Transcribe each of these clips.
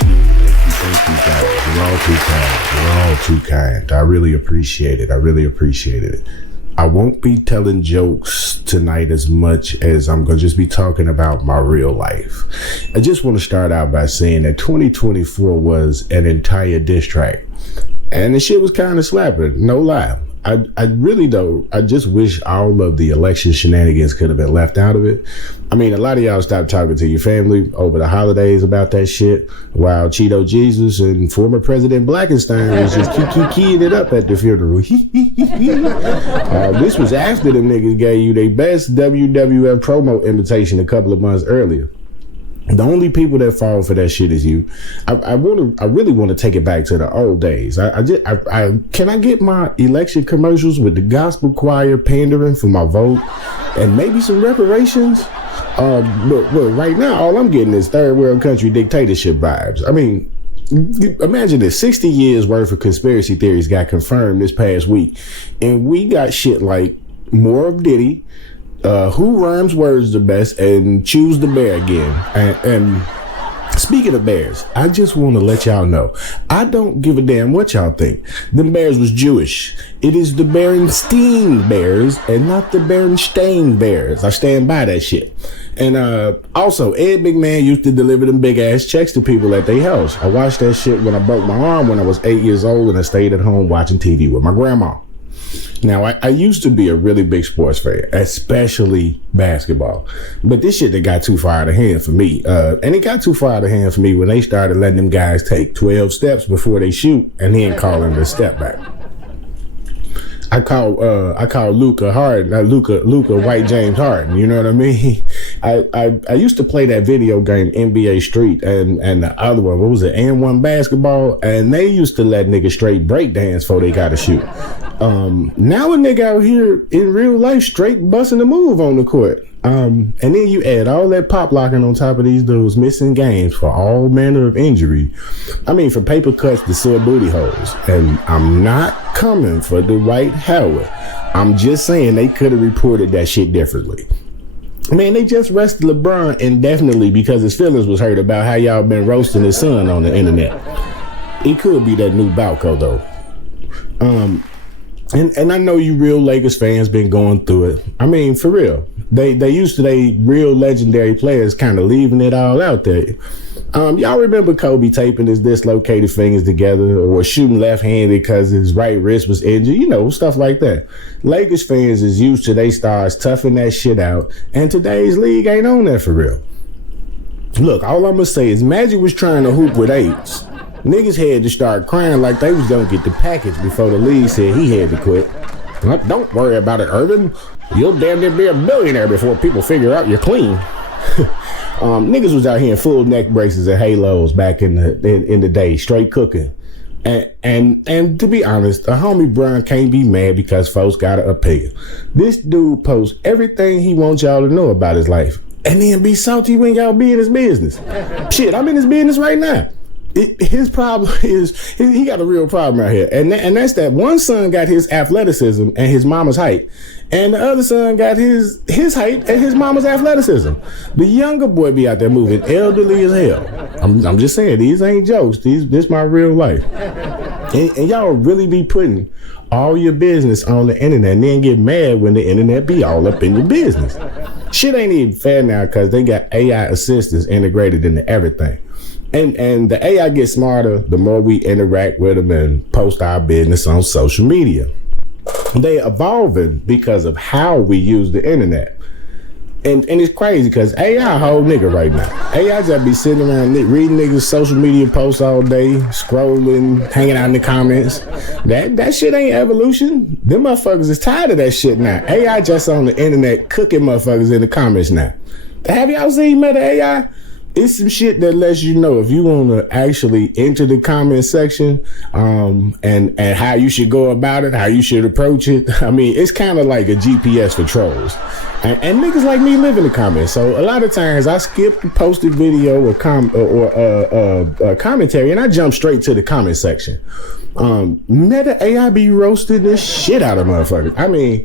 Thank you, guys. You're all too kind. You're all too kind. I really appreciate it. I really appreciated it. I won't be telling jokes tonight as much as I'm going to just be talking about my real life. I just want to start out by saying that 2024 was an entire diss track. And the shit was kind of slapping, no lie. I really don't. I just wish all of the election shenanigans could have been left out of it. I mean, a lot of y'all stopped talking to your family over the holidays about that shit, while Cheeto Jesus and former President Blackenstein was just keying it up at the funeral. This was after the niggas gave you their best WWF promo invitation a couple of months earlier. The only people that fall for that shit is you. I really want to take it back to the old days. Can I get my election commercials with the gospel choir pandering for my vote and maybe some reparations? But right now, all I'm getting is third world country dictatorship vibes. I mean, imagine this: 60 years worth of conspiracy theories got confirmed this past week, and we got shit like more of Diddy, who rhymes words the best, and choose the bear again. And speaking of bears, I just want to let y'all know, I don't give a damn what y'all think. Them bears was Jewish. It is the Berenstein Bears and not the Berenstein Bears. I stand by that shit. And also, Ed McMahon used to deliver them big ass checks to people at their house. I watched that shit when I broke my arm when I was 8 years old, and I stayed at home watching TV with my grandma. Now, I used to be a really big sports fan, especially basketball. But this shit that got too far out of hand for me. And it got too far out of hand for me when they started letting them guys take 12 steps before they shoot and then calling the step back. I call Luka White James Harden. You know what I mean? I used to play that video game NBA Street and the other one, what was it, N1 Basketball, and they used to let niggas straight break dance before they gotta shoot. Now a nigga out here in real life straight busting a move on the court. And then you add all that pop locking on top of these dudes missing games for all manner of injury. I mean, from paper cuts to sore booty holes. And I'm not coming for Dwight Howard. I'm just saying they could have reported that shit differently. Man, they just arrested LeBron indefinitely because his feelings was hurt about how y'all been roasting his son on the internet. It could be that new Balco though. And I know you real Lakers fans been going through it. I mean, for real. They used to they real legendary players kind of leaving it all out there. Y'all remember Kobe taping his dislocated fingers together or shooting left-handed because his right wrist was injured, you know, stuff like that. Lakers fans is used to they stars toughing that shit out, and today's league ain't on that for real. Look, all I'm gonna say is Magic was trying to hoop with AIDS. Niggas had to start crying like they was gonna get the package before the league said he had to quit. Well, don't worry about it, Irvin. You'll damn near be a billionaire before people figure out you're clean. Niggas was out here in full neck braces and halos back in the day, straight cooking. And to be honest, a homie Brian can't be mad because folks got an opinion. This dude posts everything he wants y'all to know about his life, and then be salty when y'all be in his business. Shit, I'm in his business right now. His problem is he got a real problem out here, and that's that one son got his athleticism and his mama's height, and the other son got his height and his mama's athleticism. The younger boy be out there moving elderly as hell. I'm just saying, these ain't jokes. This my real life. And y'all really be putting all your business on the internet and then get mad when the internet be all up in your business. Shit ain't even fair now because they got AI assistants integrated into everything. And the AI gets smarter the more we interact with them and post our business on social media. They evolving because of how we use the internet. And it's crazy because AI a whole nigga right now. AI just be sitting around reading niggas' social media posts all day, scrolling, hanging out in the comments. That shit ain't evolution. Them motherfuckers is tired of that shit now. AI just on the internet cooking motherfuckers in the comments now. Have y'all seen Meta AI? It's some shit that lets you know if you want to actually enter the comment section, and how you should go about it, how you should approach it. I mean, it's kind of like a GPS for trolls. And niggas like me live in the comments. So a lot of times I skip the posted video or commentary and I jump straight to the comment section. Meta AI be roasting the shit out of motherfuckers. I mean,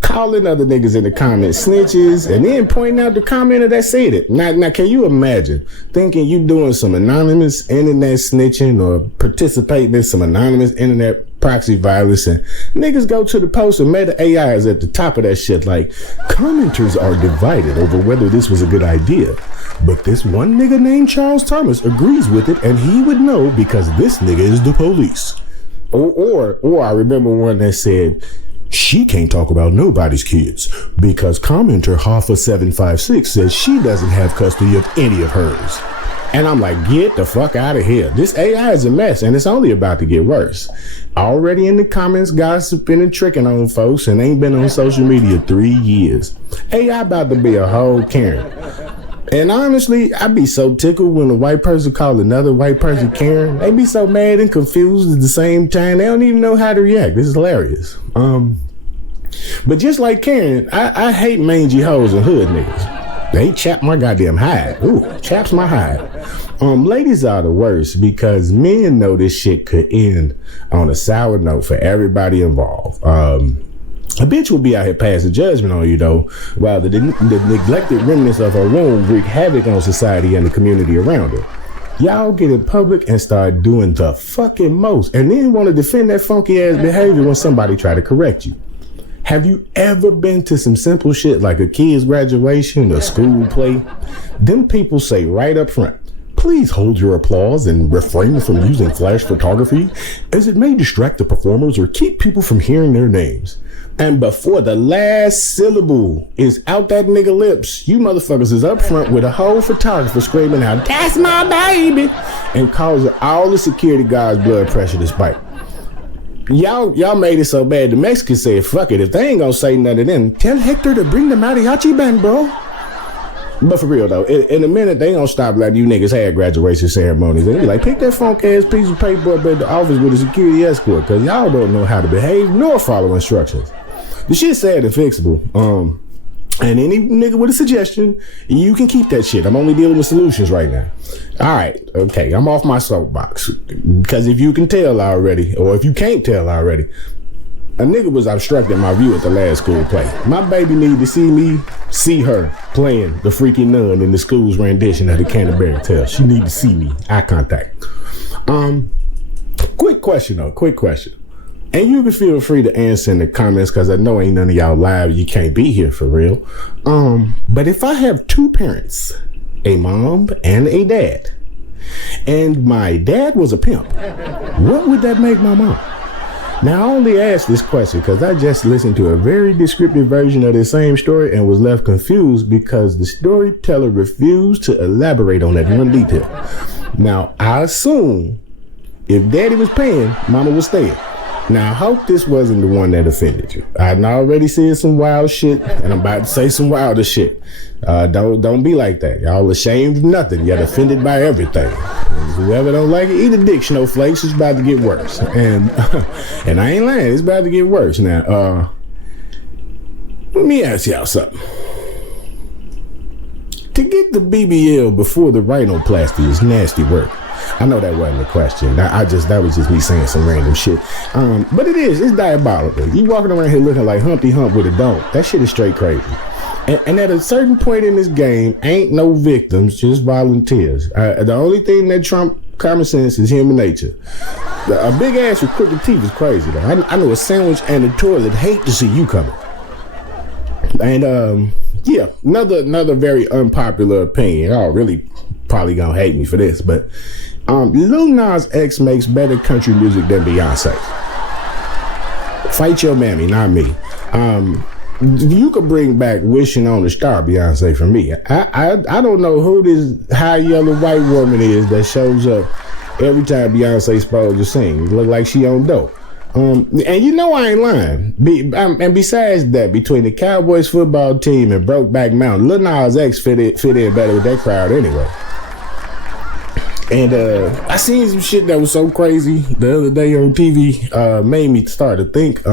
calling other niggas in the comments snitches, and then pointing out the commenter that said it. Now, can you imagine thinking you doing some anonymous internet snitching or participating in some anonymous internet proxy violence, and niggas go to the post and Meta AI is at the top of that shit like, commenters are divided over whether this was a good idea, but this one nigga named Charles Thomas agrees with it, and he would know because this nigga is the police. Or I remember one that said, she can't talk about nobody's kids because commenter Hoffa756 says she doesn't have custody of any of hers. And I'm like, get the fuck out of here. This AI is a mess, and it's only about to get worse. Already in the comments, gossiping and tricking on folks, and ain't been on social media 3 years. AI about to be a whole Karen. And honestly, I'd be so tickled when a white person call another white person Karen. They be so mad and confused at the same time. They don't even know how to react. This is hilarious. But just like Karen, I hate mangy hoes and hood niggas. They chap my goddamn hide. Ooh, chaps my hide. Ladies are the worst because men know this shit could end on a sour note for everybody involved. A bitch will be out here passing judgment on you, though, while the neglected remnants of her womb wreak havoc on society and the community around her. Y'all get in public and start doing the fucking most, and then want to defend that funky ass behavior when somebody try to correct you. Have you ever been to some simple shit like a kid's graduation or school play? Them people say right up front, please hold your applause and refrain from using flash photography, as it may distract the performers or keep people from hearing their names. And before the last syllable is out that nigga lips, you motherfuckers is up front with a whole photographer screaming out, that's my baby, and causing all the security guards' blood pressure to spike. Y'all made it so bad the Mexicans said, fuck it, if they ain't gonna say none of them, tell Hector to bring the mariachi band, bro. But for real though, in a minute they gonna stop like you niggas had graduation ceremonies. They be like, pick that funk ass piece of paper up at the office with a security escort, cause y'all don't know how to behave nor follow instructions. The shit's sad and fixable. And any nigga with a suggestion, you can keep that shit. I'm only dealing with solutions right now. All right, okay, I'm off my soapbox. Because if you can tell already, or if you can't tell already, a nigga was obstructing my view at the last school play. My baby needed to see her playing the freaking nun in the school's rendition of the Canterbury Tale. She needed to see me. Eye contact. Quick question. And you can feel free to answer in the comments because I know ain't none of y'all live. You can't be here for real. But if I have two parents, a mom and a dad, and my dad was a pimp, what would that make my mom? Now, I only asked this question because I just listened to a very descriptive version of the same story and was left confused because the storyteller refused to elaborate on that one detail. Now, I assume if daddy was paying, mama was staying. Now, I hope this wasn't the one that offended you. I've already said some wild shit, and I'm about to say some wilder shit. Don't be like that. Y'all ashamed of nothing, yet offended by everything. Whoever don't like it, eat a dick, snowflakes. It's about to get worse. And and I ain't lying, it's about to get worse. Now, let me ask y'all something. To get the BBL before the rhinoplasty is nasty work. I know that wasn't a question. That was just me saying some random shit. But it's diabolical. You walking around here looking like Humpty Hump with a dome. That shit is straight crazy. And at a certain point in this game, ain't no victims, just volunteers. The only thing that trump common sense is human nature. A big ass with crooked teeth is crazy though. I know a sandwich and a toilet hate to see you coming. And yeah, another very unpopular opinion. Y'all really probably gonna hate me for this, but Lil Nas X makes better country music than Beyoncé. Fight your mammy, not me. You could bring back Wishing on a Star, Beyonce, for me. I don't know who this high yellow white woman is that shows up every time Beyonce's supposed to sing. It look like she on dope. And you know I ain't lying. And besides that, between the Cowboys football team and Brokeback Mountain, Lil Nas X fit in better with that crowd anyway. And I seen some shit that was so crazy the other day on TV, made me start to think.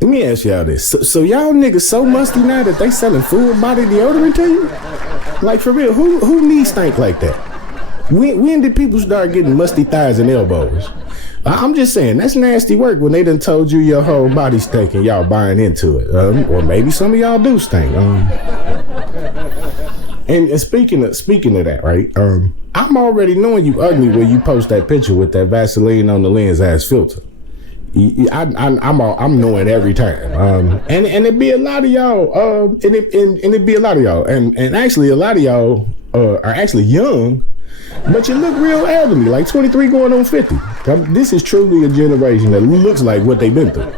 Let me ask y'all this. So y'all niggas so musty now that they selling full body deodorant to you? Like for real, who needs stink like that? When did people start getting musty thighs and elbows? I'm just saying, that's nasty work when they done told you your whole body stink and y'all buying into it. Or maybe some of y'all do stink. And speaking of that, right? I'm already knowing you ugly when you post that picture with that Vaseline on the lens ass filter. I'm knowing every time. And it'd be a lot of y'all. And it'd be a lot of y'all. And actually, a lot of y'all are actually young. But you look real elderly, like 23 going on 50. This is truly a generation that looks like what they've been through.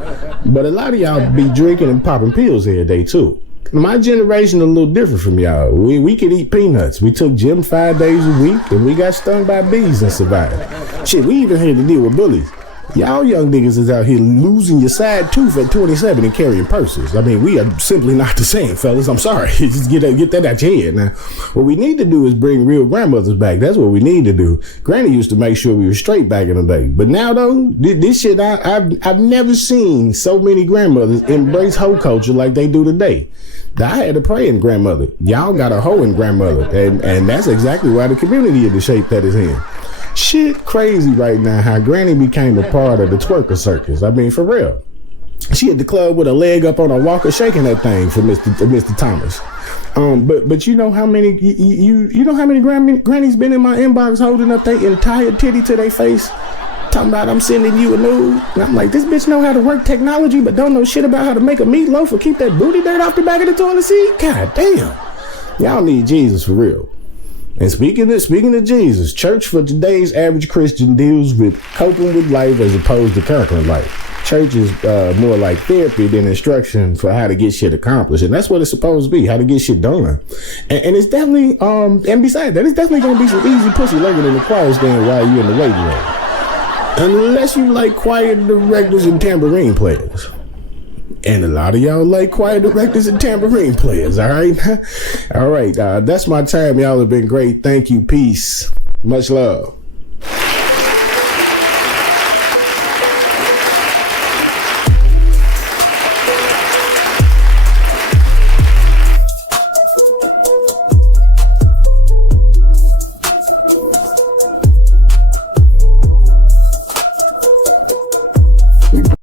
But a lot of y'all be drinking and popping pills every day too. My generation a little different from y'all. We could eat peanuts. We took gym 5 days a week and we got stung by bees and survived. Shit, we even had to deal with bullies. Y'all young niggas is out here losing your side tooth at 27 and carrying purses. I mean, we are simply not the same, fellas. I'm sorry. Just get that out your head. Now, what we need to do is bring real grandmothers back. That's what we need to do. Granny used to make sure we were straight back in the day. But now, though, this shit, I've never seen so many grandmothers embrace hoe culture like they do today. I had a praying grandmother. Y'all got a hoeing grandmother. And that's exactly why the community is the shape that it's in. Shit crazy right now how Granny became a part of the twerker circus. I mean, for real. She at the club with a leg up on a walker shaking that thing for Mr. Thomas. But you know how many you know how many grannies been in my inbox holding up their entire titty to their face, talking about I'm sending you a nude. And I'm like, this bitch know how to work technology but don't know shit about how to make a meatloaf or keep that booty dirt off the back of the toilet seat. God damn. Y'all need Jesus for real. And speaking of Jesus, church for today's average Christian deals with coping with life as opposed to conquering life. Church is more like therapy than instruction for how to get shit accomplished. And that's what it's supposed to be, how to get shit done. And it's definitely, and besides that, it's definitely going to be some easy pussy licking in the choir stand while you're in the waiting room. Unless you like choir directors and tambourine players. And a lot of y'all like choir directors and tambourine players, all right? All right, that's my time. Y'all have been great. Thank you. Peace. Much love.